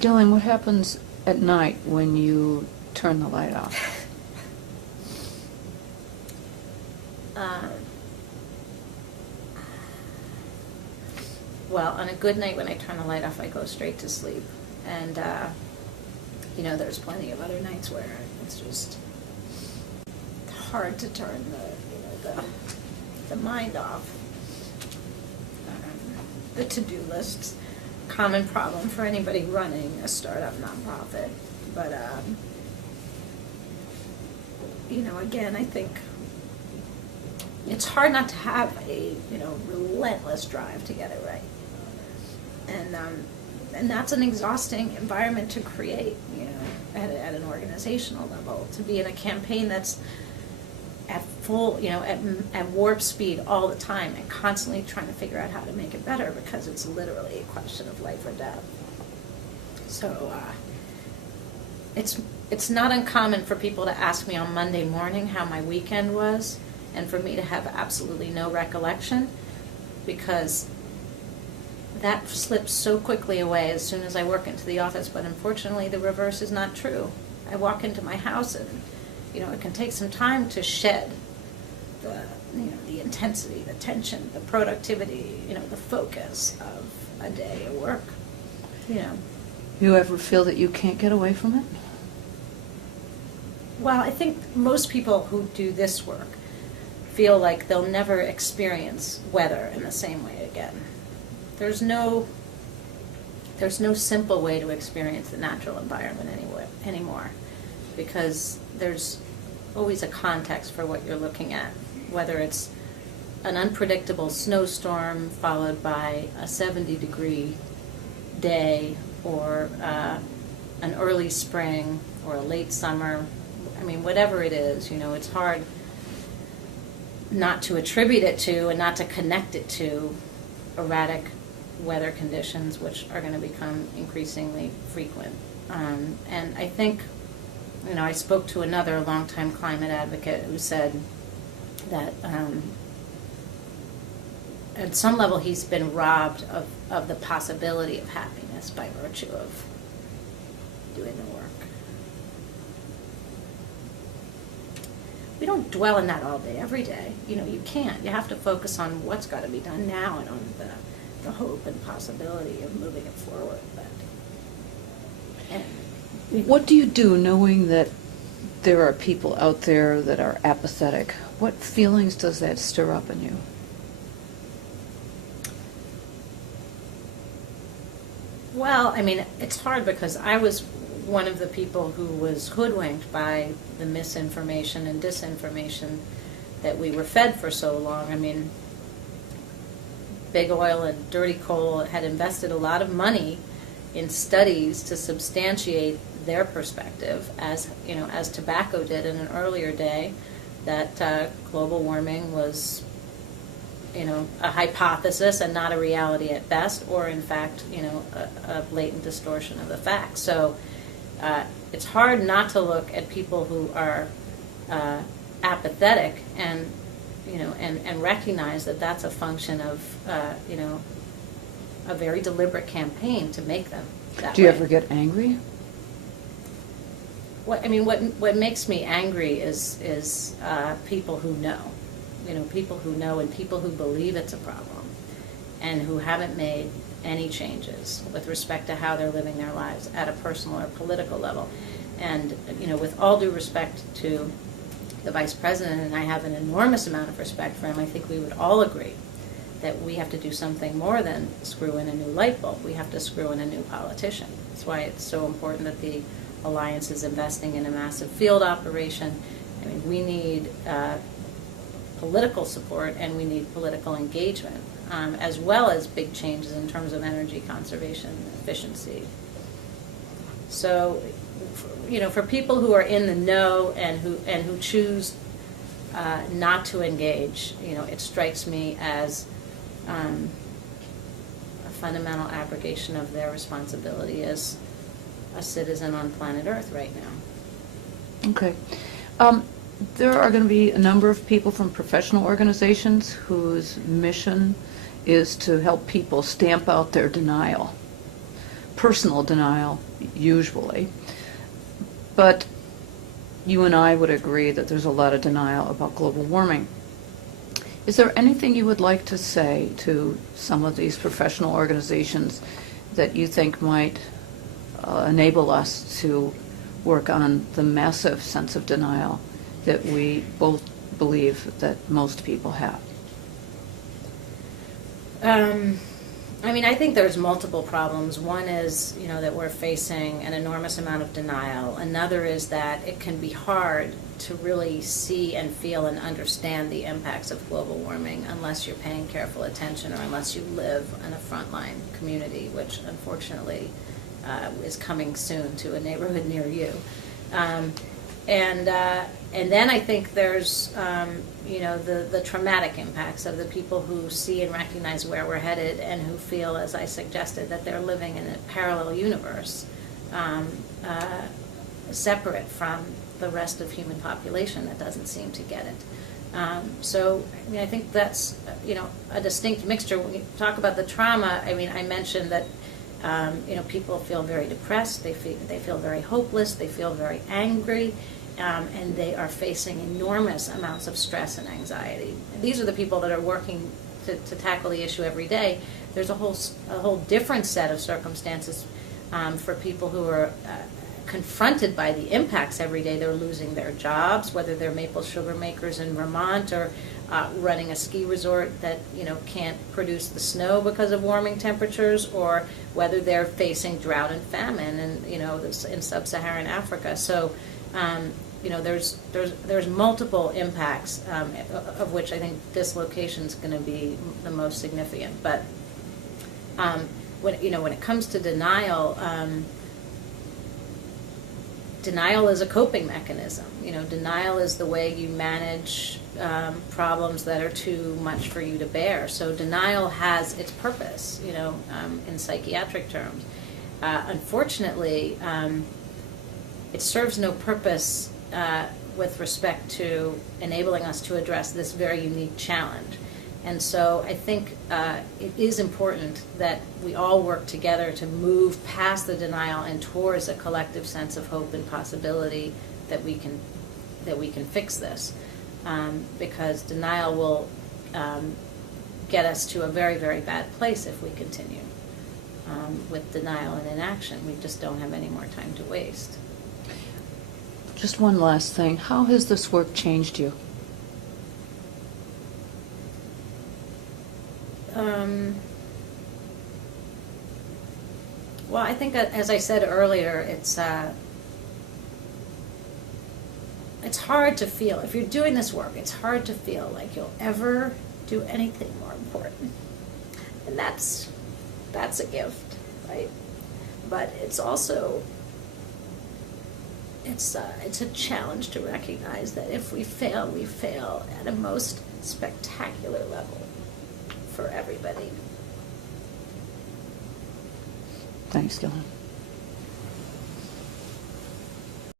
Gillian, what happens at night when you turn the light off? Well, on a good night when I turn the light off, I go straight to sleep. And, you know, there's plenty of other nights where it's just hard to turn the mind off. The to-do list's a common problem for anybody running a startup nonprofit. But, you know, again, I think it's hard not to have a, you know, relentless drive to get it right. And that's an exhausting environment to create, you know, at an organizational level, to be in a campaign that's at full, you know, at warp speed all the time and constantly trying to figure out how to make it better because it's literally a question of life or death. So it's not uncommon for people to ask me on Monday morning how my weekend was, and for me to have absolutely no recollection, because that slips so quickly away as soon as I walk into the office. But unfortunately, the reverse is not true. I walk into my house and, you know, it can take some time to shed the, you know, the intensity, the tension, the productivity, you know, the focus of a day of work. You know. You ever feel that you can't get away from it? Well, I think most people who do this work feel like they'll never experience weather in the same way again. There's no simple way to experience the natural environment anymore, because there's always a context for what you're looking at, whether it's an unpredictable snowstorm followed by a 70-degree day, or an early spring or a late summer. I mean, whatever it is, you know, it's hard not to attribute it to and not to connect it to erratic weather conditions, which are going to become increasingly frequent. And I think, you know, I spoke to another longtime climate advocate who said that at some level he's been robbed of the possibility of happiness by virtue of doing the work. We don't dwell in that all day, every day. You know, you can't. You have to focus on what's got to be done now and on the hope and possibility of moving it forward. What do you do knowing that there are people out there that are apathetic? What feelings does that stir up in you? Well, I mean, it's hard because I was one of the people who was hoodwinked by the misinformation and disinformation that we were fed for so long. I mean, Big Oil and Dirty Coal had invested a lot of money in studies to substantiate their perspective, as you know, as tobacco did in an earlier day, that global warming was, you know, a hypothesis and not a reality at best, or in fact, you know, a blatant distortion of the facts. So it's hard not to look at people who are apathetic and, you know, and recognize that that's a function of, you know, a very deliberate campaign to make them that Do you way. ever get angry? What makes me angry is people who know, you know, people who know and people who believe it's a problem and who haven't made any changes with respect to how they're living their lives at a personal or political level. And, you know, with all due respect to the Vice President, and I have an enormous amount of respect for him, I think we would all agree that we have to do something more than screw in a new light bulb. We have to screw in a new politician. That's why it's so important that the Alliance is investing in a massive field operation. I mean, we need political support and we need political engagement, as well as big changes in terms of energy conservation and efficiency. So, you know, for people who are in the know and who choose not to engage, you know, it strikes me as a fundamental abrogation of their responsibility as a citizen on planet Earth right now. Okay. There are going to be a number of people from professional organizations whose mission is to help people stamp out their denial personal denial, usually. But you and I would agree that there's a lot of denial about global warming. Is there anything you would like to say to some of these professional organizations that you think might enable us to work on the massive sense of denial that we both believe that most people have? I mean, I think there's multiple problems. One is, that we're facing an enormous amount of denial. Another is that it can be hard to really see and feel and understand the impacts of global warming unless you're paying careful attention or unless you live in a frontline community, which unfortunately is coming soon to a neighborhood near you. And then I think there's, the traumatic impacts of the people who see and recognize where we're headed and who feel, as I suggested, that they're living in a parallel universe, separate from the rest of human population that doesn't seem to get it. So, I think that's, a distinct mixture. When you talk about the trauma, I mentioned that, people feel very depressed, they feel very hopeless, they feel very angry, and they are facing enormous amounts of stress and anxiety. And these are the people that are working to tackle the issue every day. There's a whole different set of circumstances for people who are confronted by the impacts every day. They're losing their jobs, whether they're maple sugar makers in Vermont or running a ski resort that can't produce the snow because of warming temperatures, or whether they're facing drought and famine in sub-Saharan Africa. So there's multiple impacts, of which I think dislocation is going to be the most significant. But when it comes to denial. Denial is a coping mechanism. Denial is the way you manage problems that are too much for you to bear. So denial has its purpose, in psychiatric terms. Unfortunately, it serves no purpose with respect to enabling us to address this very unique challenge. And so I think it is important that we all work together to move past the denial and towards a collective sense of hope and possibility that we can fix this, because denial will get us to a very, very bad place if we continue with denial and inaction. We just don't have any more time to waste. Just one last thing. How has this work changed you? Well, I think, as I said earlier, it's hard to feel, if you're doing this work, it's hard to feel like you'll ever do anything more important. And that's a gift, right? But it's also, it's a challenge to recognize that if we fail at a most spectacular level for everybody. Thanks, Gillian.